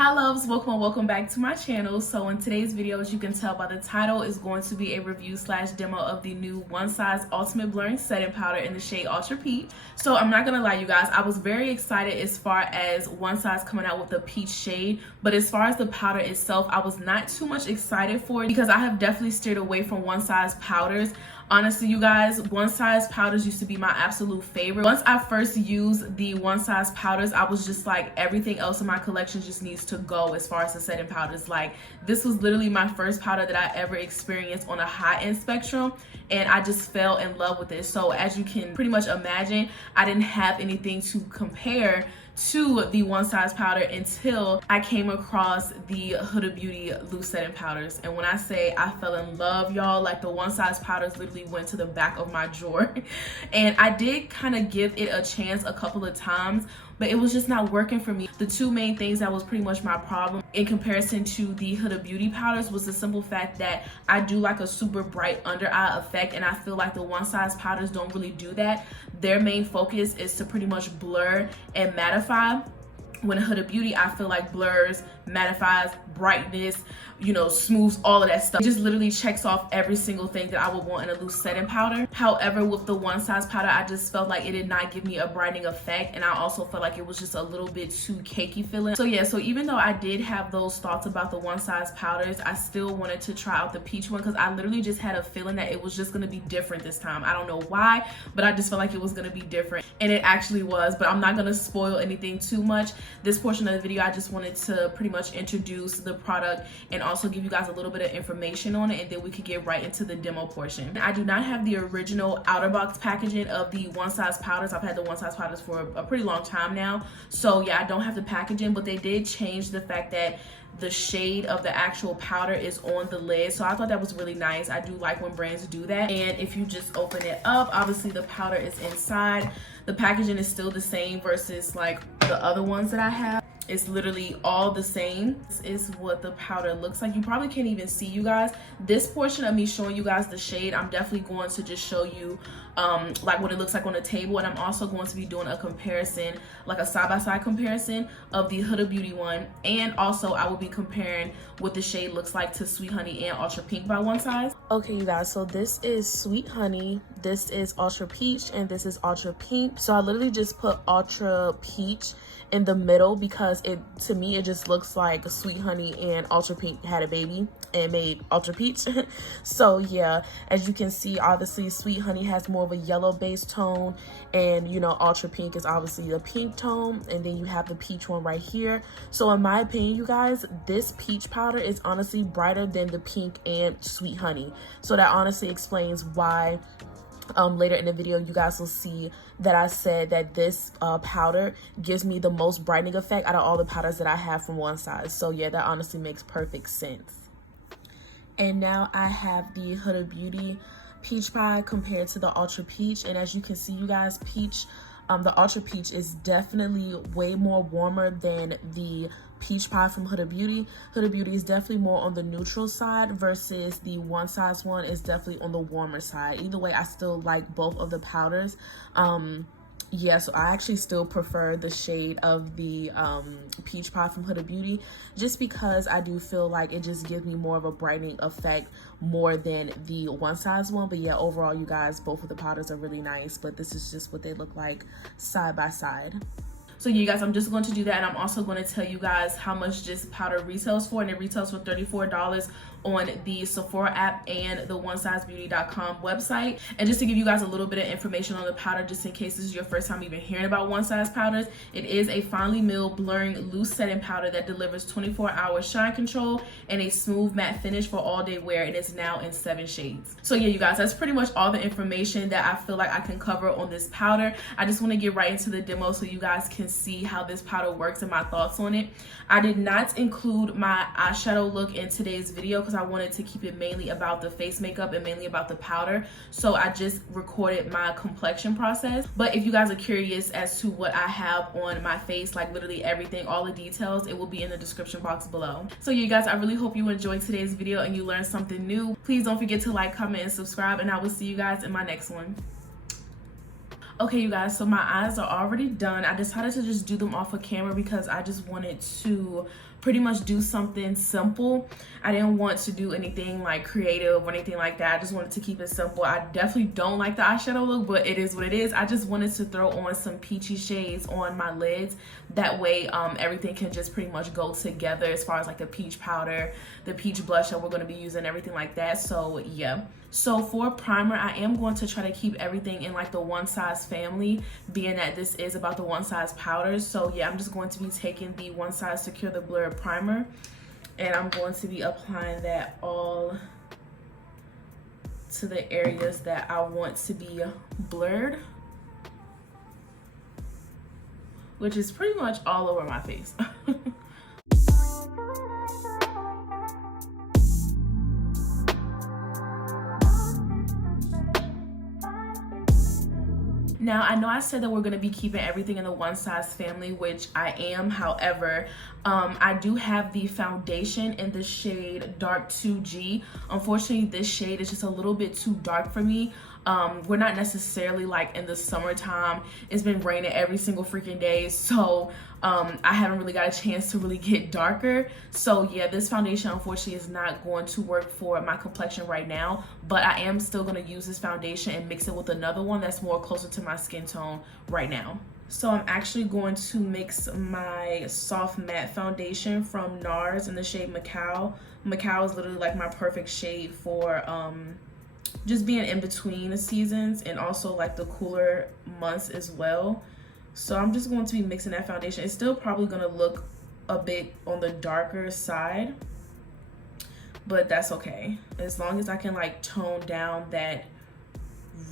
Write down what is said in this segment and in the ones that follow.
Hi loves, welcome back to my channel. So in today's video, as you can tell by the title, is going to be a review slash demo of the new Onesize Ultimate Blurring Setting Powder in the shade Ultra Peach. So I'm not gonna lie, you guys, I was very excited as far as Onesize coming out with the peach shade, but as far as the powder itself, I was not too much excited for it because I have definitely steered away from Onesize powders. Honestly, you guys, Onesize powders used to be my absolute favorite. Once I first used the Onesize powders, I was just like, everything else in my collection just needs to go as far as the setting powders. Like, this was literally my first powder that I ever experienced on a high-end spectrum, and I just fell in love with it. So as you can pretty much imagine, I didn't have anything to compare to the Onesize powder until I came across the Hudabeauty loose setting powders. And when I say I fell in love, y'all, like the Onesize powders literally went to the back of my drawer. And I did kind of give it a chance a couple of times, but it was just not working for me. The two main things that was pretty much my problem in comparison to the Hudabeauty powders was the simple fact that I do like a super bright under eye effect, and I feel like the Onesize powders don't really do that. Their main focus is to pretty much blur and mattify. When Hudabeauty, I feel like blurs, mattifies, brightness, you know, smooths, all of that stuff. It just literally checks off every single thing that I would want in a loose setting powder. However, with the Onesize powder, I just felt like it did not give me a brightening effect, and I also felt like it was just a little bit too cakey feeling. So yeah, so even though I did have those thoughts about the Onesize powders, I still wanted to try out the peach one because I literally just had a feeling that it was just gonna be different this time. I don't know why, but I just felt like it was gonna be different, and it actually was. But I'm not gonna spoil anything too much. This portion of the video, I just wanted to pretty much introduce the product and also give you guys a little bit of information on it, and then we could get right into the demo portion. I do not have the original outer box packaging of the Onesize powders. I've had the Onesize powders for a pretty long time now, so yeah, I don't have the packaging, but they did change the fact that the shade of the actual powder is on the lid, so I thought that was really nice. I do like when brands do that. And if you just open it up, obviously the powder is inside. The packaging is still the same versus like the other ones that I have. It's literally all the same. This is what the powder looks like. You probably can't even see, you guys. This portion of me showing you guys the shade, I'm definitely going to just show you like what it looks like on the table, and I'm also going to be doing a comparison, like a side-by-side comparison of the Hudabeauty one, and also I will be comparing what the shade looks like to Sweet Honey and Ultra Pink by Onesize. Okay, you guys, so this is Sweet Honey, this is Ultra Peach, and this is Ultra Pink. So I literally just put Ultra Peach in the middle because it, to me, it just looks like Sweet Honey and Ultra Pink had a baby and made Ultra Peach. So yeah, as you can see, obviously Sweet Honey has more of a yellow base tone, and you know, Ultra Pink is obviously the pink tone, and then you have the peach one right here. So in my opinion, you guys, this peach powder is honestly brighter than the pink and Sweet Honey. So that honestly explains why later in the video you guys will see that I said that this powder gives me the most brightening effect out of all the powders that I have from Onesize. So yeah, that honestly makes perfect sense. And now I have the Hudabeauty peach pie compared to the Ultra Peach, and as you can see, you guys, peach, the Ultra Peach is definitely way more warmer than the peach pie from Hudabeauty. Hudabeauty is definitely more on the neutral side versus the Onesize one is definitely on the warmer side. Either way, I still like both of the powders. Yeah, so I actually still prefer the shade of the peach pie from Hudabeauty just because I do feel like it just gives me more of a brightening effect more than the Onesize one. But yeah, overall, you guys, both of the powders are really nice, but this is just what they look like side by side. So you guys, I'm just going to do that, and I'm also going to tell you guys how much this powder retails for, and it retails for $34 on the Sephora app and the Onesizebeauty.com website. And just to give you guys a little bit of information on the powder, just in case this is your first time even hearing about Onesize powders, it is a finely milled blurring loose setting powder that delivers 24-hour shine control and a smooth matte finish for all day wear. It is now in 7 shades. So yeah, you guys, that's pretty much all the information that I feel like I can cover on this powder. I just want to get right into the demo so you guys can see how this powder works and my thoughts on it. I did not include my eyeshadow look in today's video because I wanted to keep it mainly about the face makeup and mainly about the powder, so I just recorded my complexion process. But if you guys are curious as to what I have on my face, like literally everything, all the details, it will be in the description box below. So you guys, I really hope you enjoyed today's video and you learned something new. Please don't forget to like, comment, and subscribe, and I will see you guys in my next one. Okay, you guys, so my eyes are already done. I decided to just do them off of camera because I just wanted to pretty much do something simple. I didn't want to do anything like creative or anything like that. I just wanted to keep it simple. I definitely don't like the eyeshadow look, but it is what it is. I just wanted to throw on some peachy shades on my lids. That way everything can just pretty much go together as far as like the peach powder, the peach blush that we're going to be using, everything like that. So yeah. So for primer, I am going to try to keep everything in like the One Size family, being that this is about the One Size powders. So yeah, I'm just going to be taking the One Size Secure the Blur primer, and I'm going to be applying that all to the areas that I want to be blurred, which is pretty much all over my face. Now, I know I said that we're going to be keeping everything in the One Size family, which I am. However, I do have the foundation in the shade Dark 2G. Unfortunately, this shade is just a little bit too dark for me. We're not necessarily like in the summertime. It's been raining every single freaking day, so I haven't really got a chance to really get darker. So yeah, this foundation unfortunately is not going to work for my complexion right now, but I am still going to use this foundation and mix it with another one that's more closer to my skin tone right now. So I'm actually going to mix my soft matte foundation from NARS in the shade Macao. Macao is literally like my perfect shade for just being in between the seasons and also like the cooler months as well. So I'm just going to be mixing that foundation. It's still probably going to look a bit on the darker side, but that's okay. As long as I can like tone down that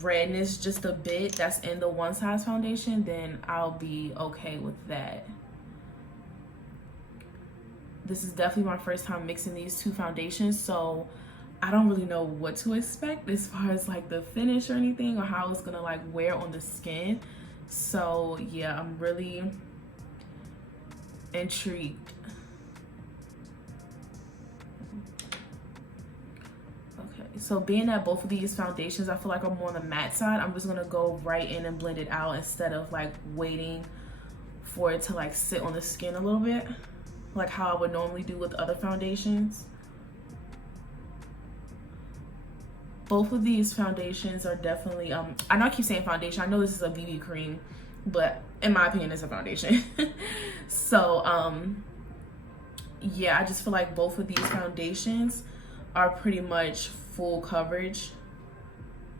redness just a bit that's in the One Size foundation, then I'll be okay with that. This is definitely my first time mixing these two foundations, so I don't really know what to expect as far as like the finish or anything, or how it's gonna like wear on the skin. So yeah, I'm really intrigued. Okay, so being that both of these foundations I feel like are more on the matte side, I'm just gonna go right in and blend it out instead of like waiting for it to like sit on the skin a little bit, like how I would normally do with other foundations. Both of these foundations are definitely, I know I keep saying foundation, I know this is a BB cream, but in my opinion, it's a foundation. So, yeah, I just feel like both of these foundations are pretty much full coverage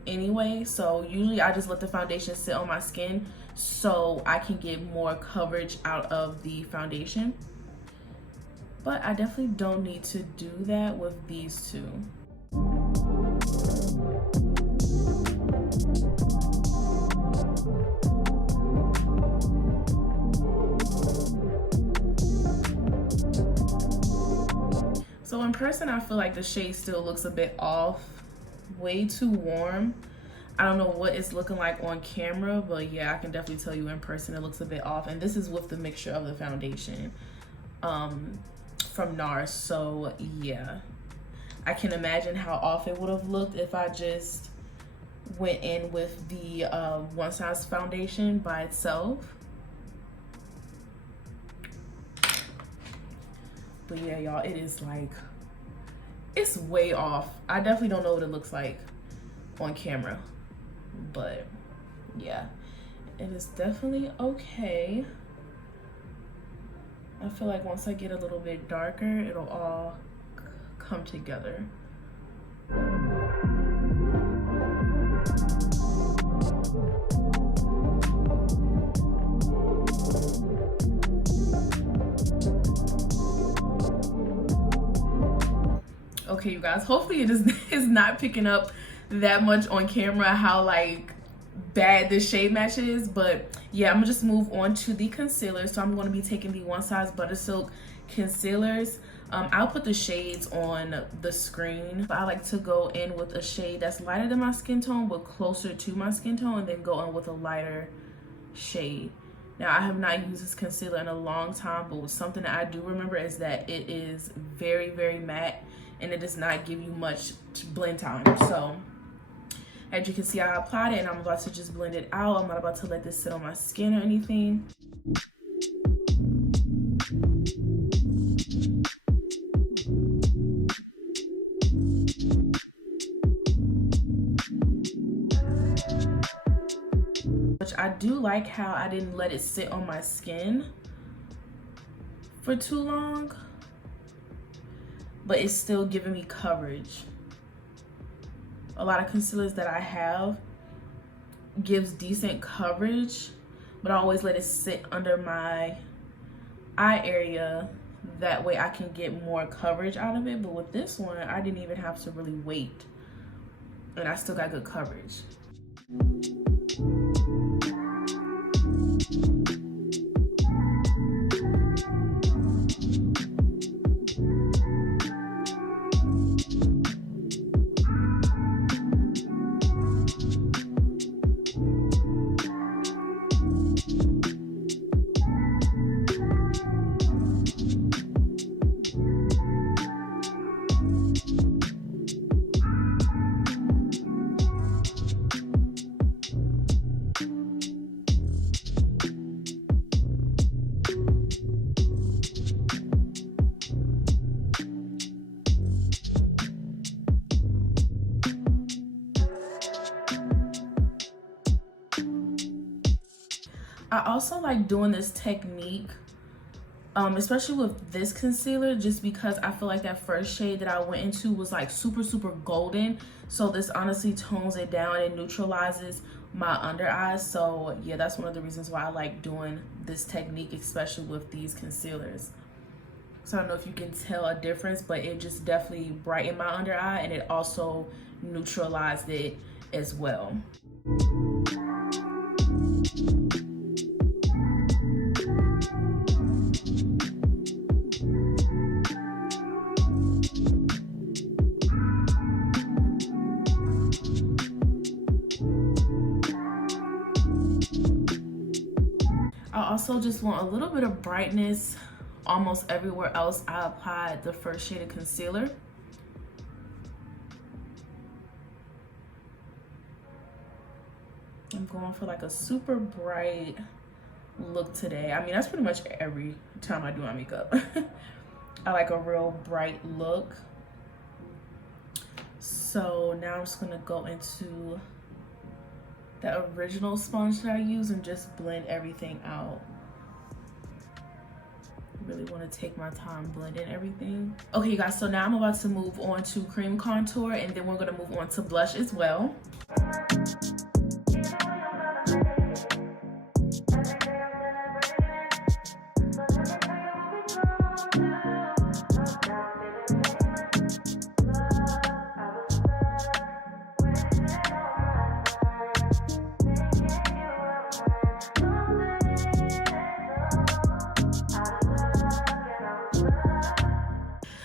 anyway. So usually I just let the foundation sit on my skin so I can get more coverage out of the foundation. But I definitely don't need to do that with these two. So in person, I feel like the shade still looks a bit off, way too warm. I don't know what it's looking like on camera, but yeah, I can definitely tell you in person it looks a bit off. And this is with the mixture of the foundation from NARS. So yeah, I can imagine how off it would have looked if I just went in with the One Size foundation by itself. But yeah, y'all, it is like, it's way off. I definitely don't know what it looks like on camera, but yeah, it is definitely okay. I feel like once I get a little bit darker, it'll all come together. Okay, you guys, hopefully it is not picking up that much on camera how like bad this shade match is, but yeah, I'm gonna just move on to the concealer. So I'm going to be taking the One Size Buttersilk concealers. I'll put the shades on the screen, but I like to go in with a shade that's lighter than my skin tone but closer to my skin tone, and then go in with a lighter shade. Now, I have not used this concealer in a long time, but something that I do remember is that it is very, very matte, and it does not give you much blend time. So as you can see, I applied it and I'm about to just blend it out. I'm not about to let this sit on my skin or anything. which I do like how I didn't let it sit on my skin for too long, but it's still giving me coverage. A lot of concealers that I have gives decent coverage, but I always let it sit under my eye area. That way I can get more coverage out of it. But with this one, I didn't even have to really wait, and I still got good coverage. I also like doing this technique, especially with this concealer, just because I feel like that first shade that I went into was like super golden. So this honestly tones it down and neutralizes my under eyes. So yeah, that's one of the reasons why I like doing this technique, especially with these concealers. So I don't know if you can tell a difference, but it just definitely brightened my under eye, and it also neutralized it as well. I also just want a little bit of brightness almost everywhere else I applied the first shade of concealer. I'm going for like a super bright look today. I mean, that's pretty much every time I do my makeup. I like a real bright look. So now I'm just gonna go into the original sponge that I use and just blend everything out. I really want to take my time blending everything. Okay, you guys, so now I'm about to move on to cream contour, and then we're gonna move on to blush as well.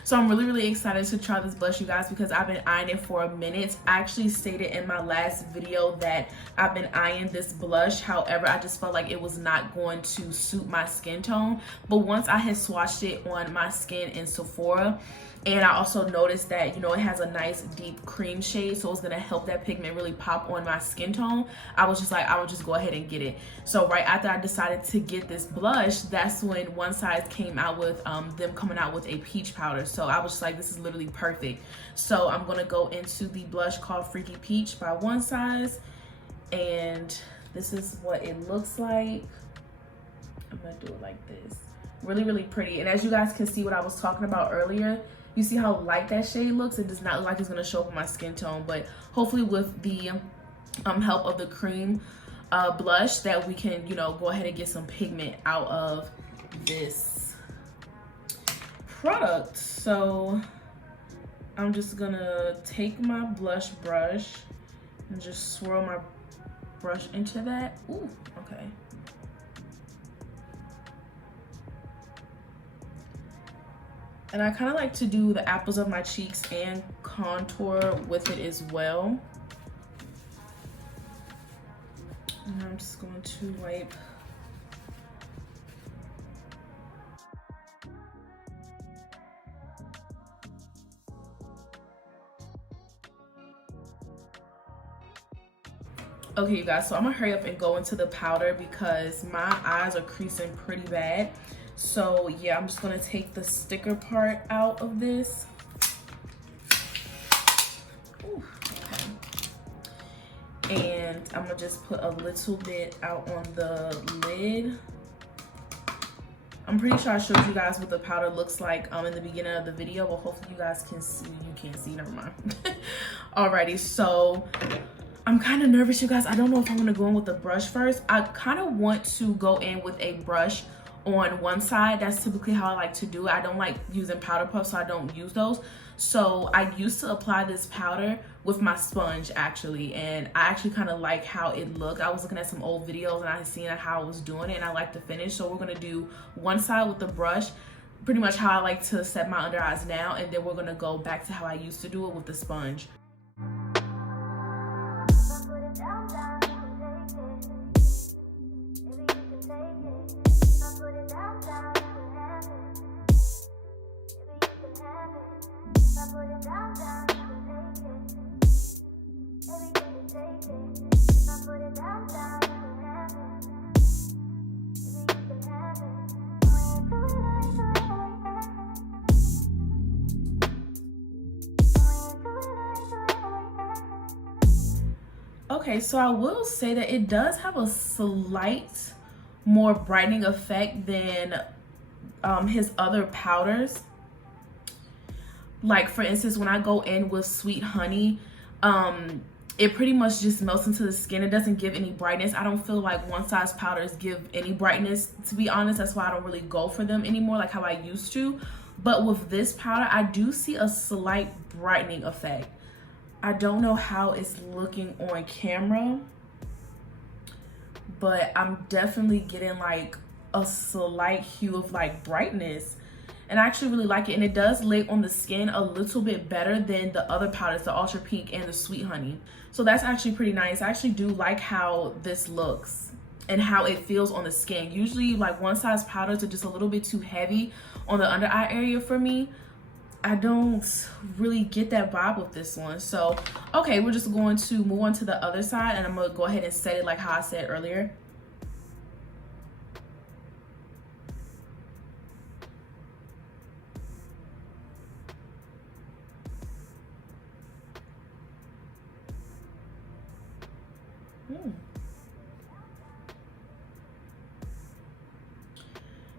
So I'm really excited to try this blush, you guys, because I've been eyeing it for a minute. I actually stated in my last video that I've been eyeing this blush. However, I just felt like it was not going to suit my skin tone. But once I had swatched it on my skin in Sephora, and I also noticed that, you know, it has a nice deep cream shade, so it's gonna help that pigment really pop on my skin tone. I was just like, I will just go ahead and get it. So right after I decided to get this blush, that's when Onesize came out with them coming out with a peach powder. So I was just like, this is literally perfect. So I'm gonna go into the blush called Freaky Peach by Onesize, and this is what it looks like. I'm gonna do it like this. Really pretty. And as you guys can see, what I was talking about earlier, you see how light that shade looks? It does not look like it's gonna show up on my skin tone, but hopefully with the help of the cream blush, that we can, you know, go ahead and get some pigment out of this product. So I'm just gonna take my blush brush and just swirl my brush into that. Ooh, okay. And I kind of like to do the apples of my cheeks and contour with it as well. And I'm just going to wipe. Okay, you guys, so I'm gonna hurry up and go into the powder because my eyes are creasing pretty bad. So yeah, I'm just gonna take the sticker part out of this. Ooh, okay. And I'm gonna just put a little bit out on the lid. I'm pretty sure I showed you guys what the powder looks like in the beginning of the video, but hopefully you guys can see. You can't see, never mind. Alrighty, so I'm kind of nervous, you guys. I don't know if I'm gonna go in with the brush first. I kind of want to go in with a brush on one side. That's typically how I like to do it. I don't like using powder puffs, so I don't use those. So I used to apply this powder with my sponge actually, and I actually kind of like how it looked. I was looking at some old videos and I had seen how I was doing it, and I like the finish. So we're gonna do one side with the brush, pretty much how I like to set my under eyes now, and then we're gonna go back to how I used to do it with the sponge. Okay, so I will say that it does have a slight more brightening effect than his other powders. Like for instance, when I go in with Sweet Honey, it pretty much just melts into the skin. It doesn't give any brightness. I don't feel like One Size powders give any brightness, to be honest. That's why I don't really go for them anymore like how I used to. But with this powder, I do see a slight brightening effect. I don't know how it's looking on camera, but I'm definitely getting like a slight hue of like brightness, and I actually really like it. And it does lay on the skin a little bit better than the other powders, the Ultra Pink and the Sweet Honey. So that's actually pretty nice. I actually do like how this looks and how it feels on the skin. Usually like One Size powders are just a little bit too heavy on the under eye area for me. I don't really get that vibe with this one. So, okay, we're just going to move on to the other side, and I'm gonna go ahead and set it like how I said earlier.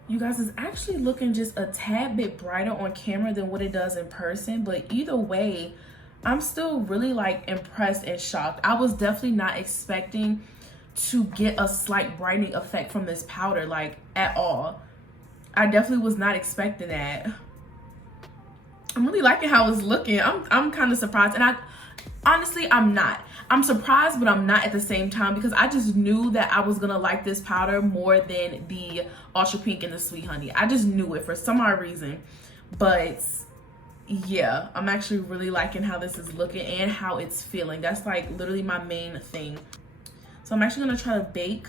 You guys, it's actually looking just a tad bit brighter on camera than what it does in person, but either way, I'm still really like impressed and shocked. I was definitely not expecting to get a slight brightening effect from this powder, like at all. I definitely was not expecting that. I'm really liking how it's looking. I'm kind of surprised, and honestly, I'm not. I'm surprised, but I'm not at the same time, because I just knew that I was gonna like this powder more than the Ultra Pink and the Sweet Honey. I just knew it for some odd reason. But yeah, I'm actually really liking how this is looking and how it's feeling. That's like literally my main thing. So I'm actually gonna try to bake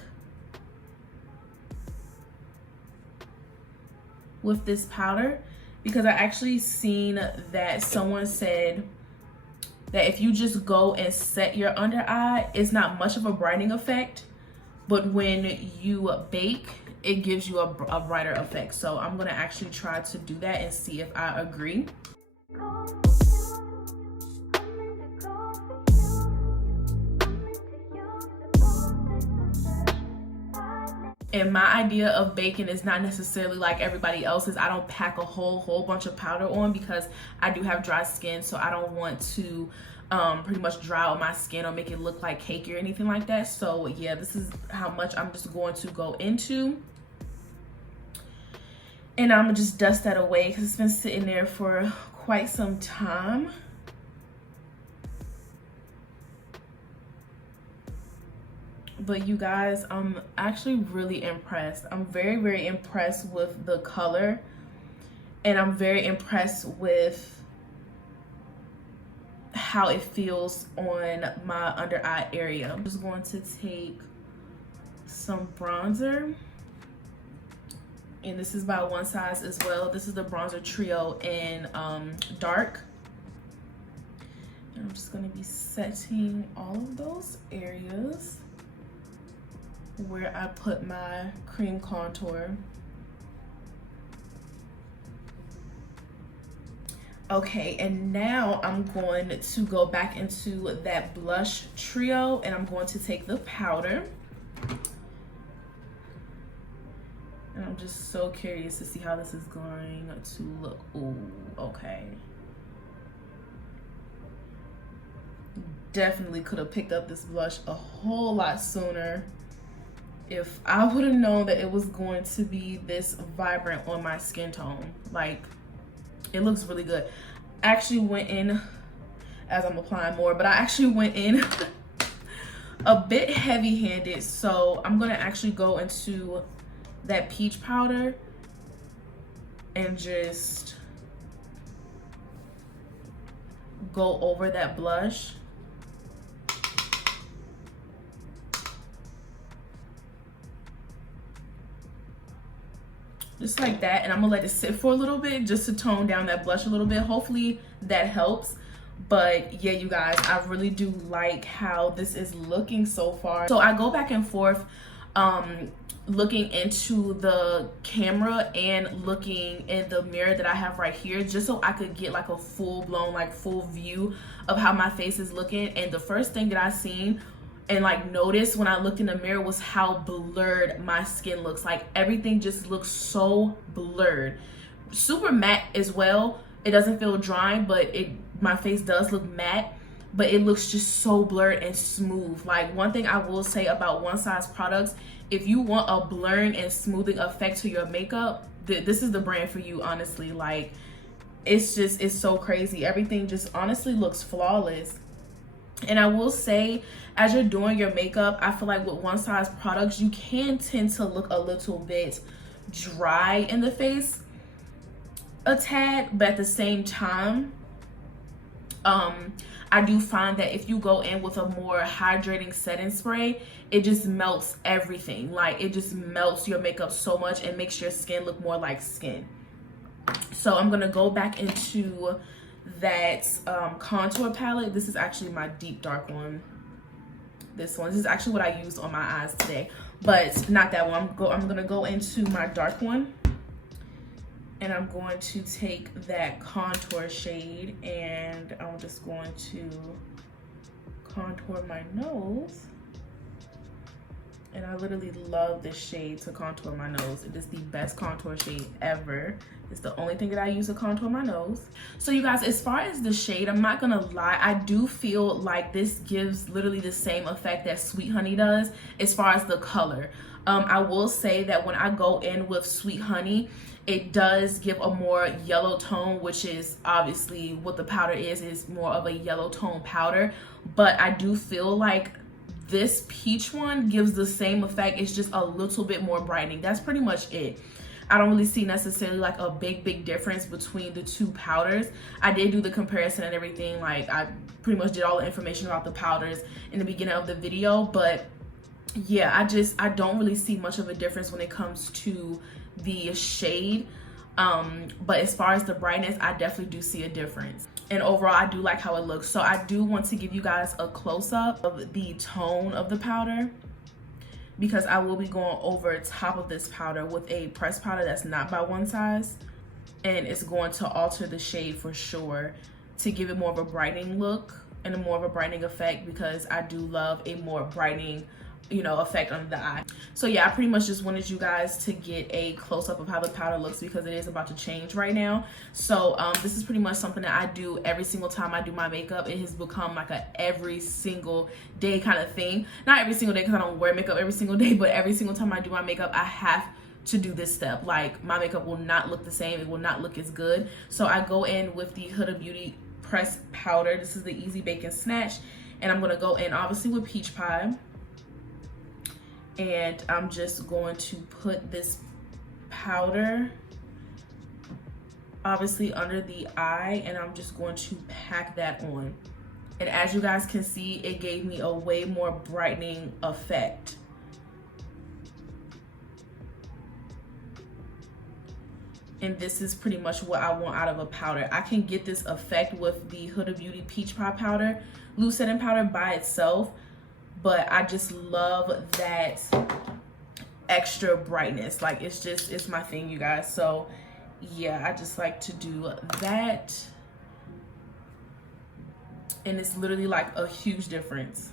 with this powder, because I actually seen that someone said that if you just go and set your under eye, it's not much of a brightening effect, but when you bake, it gives you a brighter effect. So I'm gonna actually try to do that and see if I agree. And my idea of baking is not necessarily like everybody else's. I don't pack a whole bunch of powder on, because I do have dry skin, so I don't want to pretty much dry out my skin or make it look like cake or anything like that. So yeah, this is how much I'm just going to go into. And I'm gonna just dust that away because it's been sitting there for quite some time. But you guys, I'm actually really impressed. I'm very impressed with the color, and I'm very impressed with how it feels on my under eye area. I'm just going to take some bronzer, and this is by One Size as well. This is the bronzer trio in dark. And I'm just gonna be setting all of those areas where I put my cream contour. Okay, and now I'm going to go back into that blush trio, and I'm going to take the powder. And I'm just so curious to see how this is going to look. Ooh, okay. Definitely could have picked up this blush a whole lot sooner if I would have known that it was going to be this vibrant on my skin tone. Like, it looks really good. I actually went in, as I'm applying more, but I actually went in a bit heavy-handed, so I'm gonna actually go into that peach powder and just go over that blush. Just like that, and I'm gonna let it sit for a little bit just to tone down that blush a little bit. Hopefully that helps. But yeah, you guys, I really do like how this is looking so far. So I go back and forth looking into the camera and looking in the mirror that I have right here, just so I could get like a full-blown, like full view of how my face is looking. And the first thing that I seen and like noticed when I looked in the mirror was how blurred my skin looks. Like, everything just looks so blurred, super matte as well. It doesn't feel drying, but my face does look matte, but it looks just so blurred and smooth. Like, one thing I will say about Onesize products, if you want a blurring and smoothing effect to your makeup, this is the brand for you, honestly. Like, it's so crazy. Everything just honestly looks flawless. And I will say, as you're doing your makeup, I feel like with Onesize products, you can tend to look a little bit dry in the face, a tad, but at the same time, I do find that if you go in with a more hydrating setting spray, it just melts everything. Like, it just melts your makeup so much and makes your skin look more like skin. So I'm gonna go back into that contour palette. This is actually my deep dark one. This is actually what I used on my eyes today, but not that one. I'm gonna go into my dark one, and I'm going to take that contour shade, and I'm just going to contour my nose. And I literally love this shade to contour my nose. It is the best contour shade ever. It's the only thing that I use to contour my nose. So you guys, as far as the shade, I'm not gonna lie, I do feel like this gives literally the same effect that Sweet Honey does as far as the color. I will say that when I go in with Sweet Honey, it does give a more yellow tone, which is obviously what the powder is more of a yellow tone powder. But I do feel like this peach one gives the same effect. It's just a little bit more brightening. That's pretty much it. I don't really see necessarily like a big difference between the two powders. I did do the comparison and everything. Like, I pretty much did all the information about the powders in the beginning of the video. But yeah, I don't really see much of a difference when it comes to the shade. But as far as the brightness, I definitely do see a difference. And overall, I do like how it looks. So I do want to give you guys a close-up of the tone of the powder, because I will be going over top of this powder with a pressed powder that's not by Onesize, and it's going to alter the shade for sure to give it more of a brightening look and a more of a brightening effect, because I do love a more brightening, you know, effect under the eye. So yeah, I pretty much just wanted you guys to get a close-up of how the powder looks, because it is about to change right now. So this is pretty much something that I do every single time I do my makeup. It has become like a every single day kind of thing. Not every single day, because I don't wear makeup every single day, but every single time I do my makeup, I have to do this step. Like, my makeup will not look the same. It will not look as good. So I go in with the Hudabeauty pressed powder. This is the Easy Bake and Snatch, and I'm gonna go in obviously with Peach Pie. And I'm just going to put this powder obviously under the eye, and I'm just going to pack that on. And as you guys can see, it gave me a way more brightening effect. And this is pretty much what I want out of a powder. I can get this effect with the Hudabeauty Peach Pie powder, loose setting powder by itself, but I just love that extra brightness. Like, it's my thing, you guys. So yeah, I just like to do that. and it's literally like a huge difference.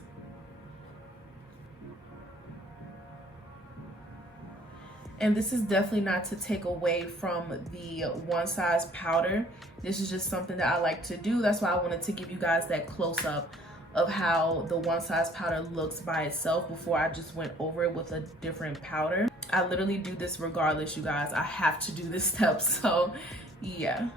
And this is definitely not to take away from the Onesize powder. This is just something that I like to do. That's why I wanted to give you guys that close up of how the Onesize powder looks by itself before I just went over it with a different powder. I literally do this regardless, you guys. I have to do this step, so yeah.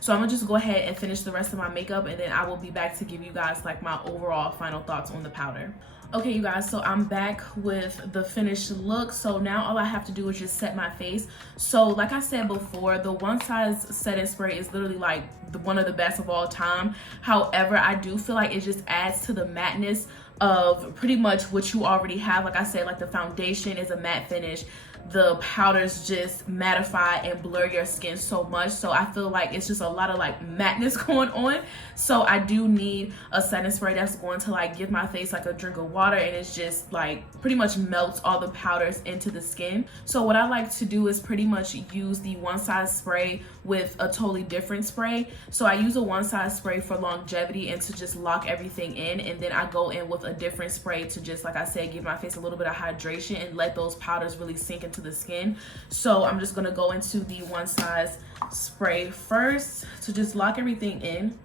So I'm gonna just go ahead and finish the rest of my makeup, and then I will be back to give you guys like my overall final thoughts on the powder. Okay, you guys, so I'm back with the finished look. So now all I have to do is just set my face. So like I said before, the Onesize setting spray is literally like one of the best of all time. However, I do feel like it just adds to the mattness of pretty much what you already have. Like I said, like the foundation is a matte finish. The powders just mattify and blur your skin so much, so I feel like it's just a lot of like mattness going on. So I do need a setting spray that's going to like give my face like a drink of water, and it's just like pretty much melts all the powders into the skin. So what I like to do is pretty much use the Onesize spray with a totally different spray. So I use a Onesize spray for longevity and to just lock everything in, and then I go in with a different spray to just, like I said, give my face a little bit of hydration and let those powders really sink into the skin. So I'm just gonna go into the Onesize spray first to just lock everything in.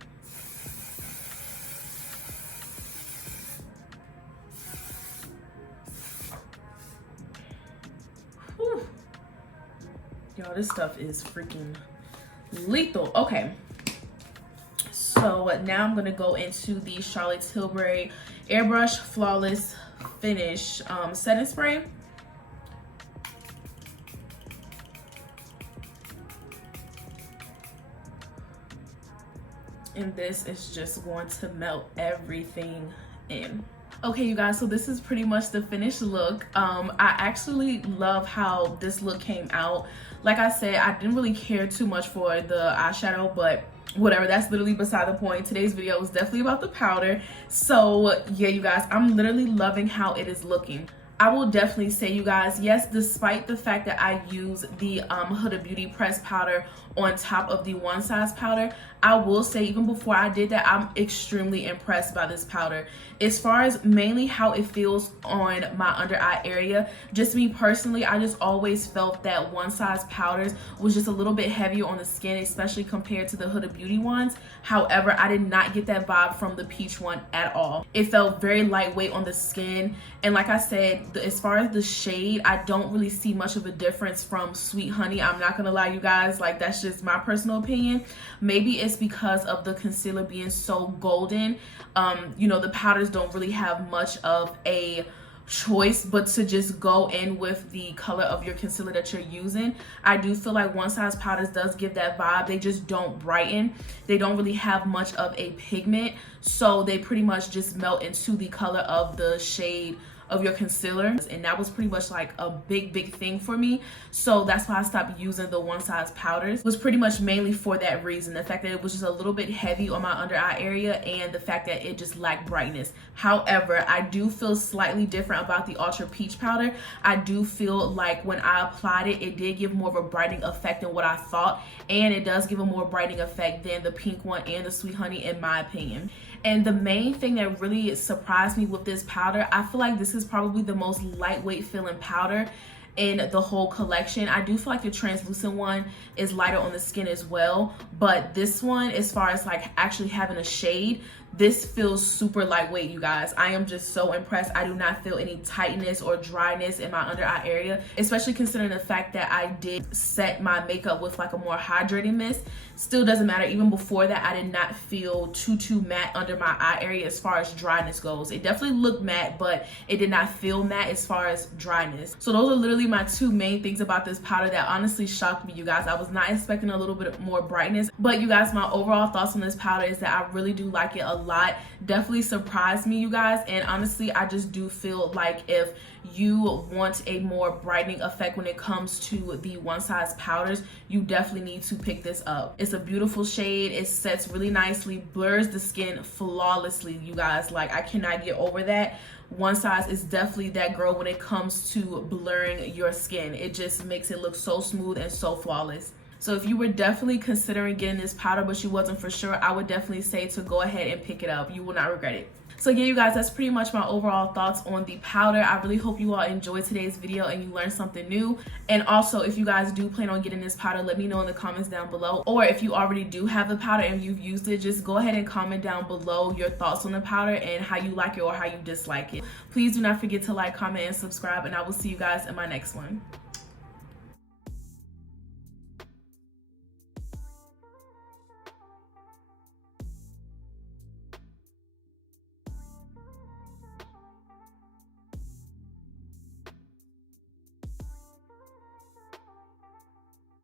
Whew. Y'all, this stuff is freaking lethal. Okay, so now I'm gonna go into the Charlotte Tilbury Airbrush Flawless Finish setting spray. And this is just going to melt everything in. Okay, you guys, so this is pretty much the finished look. I actually love how this look came out. Like I said, I didn't really care too much for the eyeshadow, but whatever, that's literally beside the point. Today's video is definitely about the powder. So yeah, you guys, I'm literally loving how it is looking. I will definitely say, you guys, yes, despite the fact that I use the Hudabeauty pressed powder on top of the Onesize powder, I will say even before I did that, I'm extremely impressed by this powder. As far as mainly how it feels on my under eye area, just me personally, I just always felt that Onesize powders was just a little bit heavier on the skin, especially compared to the Hudabeauty ones. However, I did not get that vibe from the peach one at all. It felt very lightweight on the skin, and like I said, as far as the shade, I don't really see much of a difference from Sweet Honey. I'm not gonna lie, you guys, like that's just my personal opinion. Maybe it's because of the concealer being so golden. You know, the powders don't really have much of a choice but to just go in with the color of your concealer that you're using. I do feel like Onesize powders does give that vibe. They just don't brighten. They don't really have much of a pigment, so they pretty much just melt into the color of the shade of your concealer, and that was pretty much like a big thing for me. So that's why I stopped using the Onesize powders. It was pretty much mainly for that reason, the fact that it was just a little bit heavy on my under eye area and the fact that it just lacked brightness. However, I do feel slightly different about the Ultra Peach powder. I do feel like when I applied it, it did give more of a brightening effect than what I thought, and it does give a more brightening effect than the pink one and the Sweet Honey in my opinion. And the main thing that really surprised me with this powder, I feel like this is probably the most lightweight feeling powder in the whole collection. I do feel like the translucent one is lighter on the skin as well, but this one, as far as like actually having a shade, this feels super lightweight, you guys. I am just so impressed. I do not feel any tightness or dryness in my under eye area, especially considering the fact that I did set my makeup with like a more hydrating mist. Still doesn't matter. Even before that, I did not feel too matte under my eye area as far as dryness goes. It definitely looked matte, but it did not feel matte as far as dryness. So those are literally my two main things about this powder that honestly shocked me, you guys. I was not expecting a little bit more brightness, but you guys, my overall thoughts on this powder is that I really do like it a lot. Definitely surprised me, you guys, and honestly, I just do feel like if you want a more brightening effect when it comes to the Onesize powders, you definitely need to pick this up. It's a beautiful shade. It sets really nicely, blurs the skin flawlessly, you guys. Like, I cannot get over that. Onesize is definitely that girl when it comes to blurring your skin. It just makes it look so smooth and so flawless. So if you were definitely considering getting this powder but you wasn't for sure, I would definitely say to go ahead and pick it up. You will not regret it. So yeah, you guys, that's pretty much my overall thoughts on the powder. I really hope you all enjoyed today's video and you learned something new. And also, if you guys do plan on getting this powder, let me know in the comments down below. Or if you already do have the powder and you've used it, just go ahead and comment down below your thoughts on the powder and how you like it or how you dislike it. Please do not forget to like, comment, and subscribe, and I will see you guys in my next one.